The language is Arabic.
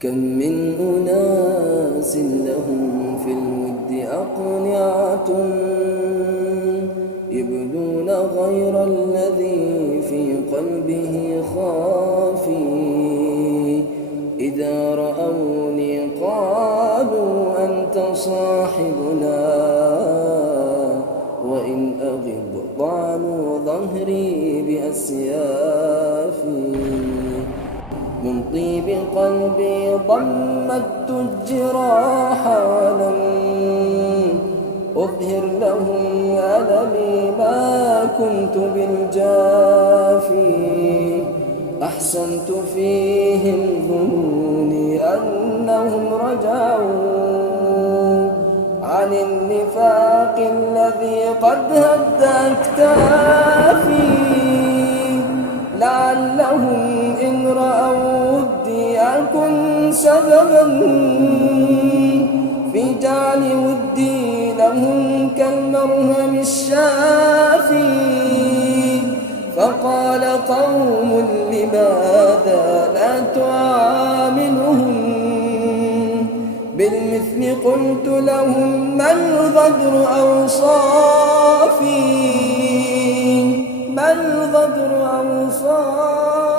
كم من أناس لهم في الود أقنعة يبدون غير الذي في قلبه خافي. إذا رأوني قالوا أنت صاحبنا، وإن أغب طعنوا ظهري بأسيافي. من طيب قلبي ضمدت الجراح ولم أظهر لهم ألمي ما كنت بالجافي. أحسنت فيهم ظنوني أنهم رجعوا عن النفاق الذي قد هد أكتافي. لعلهم إن رأوا ودي أكن سببا في جعل ودي لهم كالمرهم الشافي. فقال قوم لماذا لا تعاملهم بالمثل؟ قلت لهم ما الغدر أوصافي، ما الغدر أوصافي.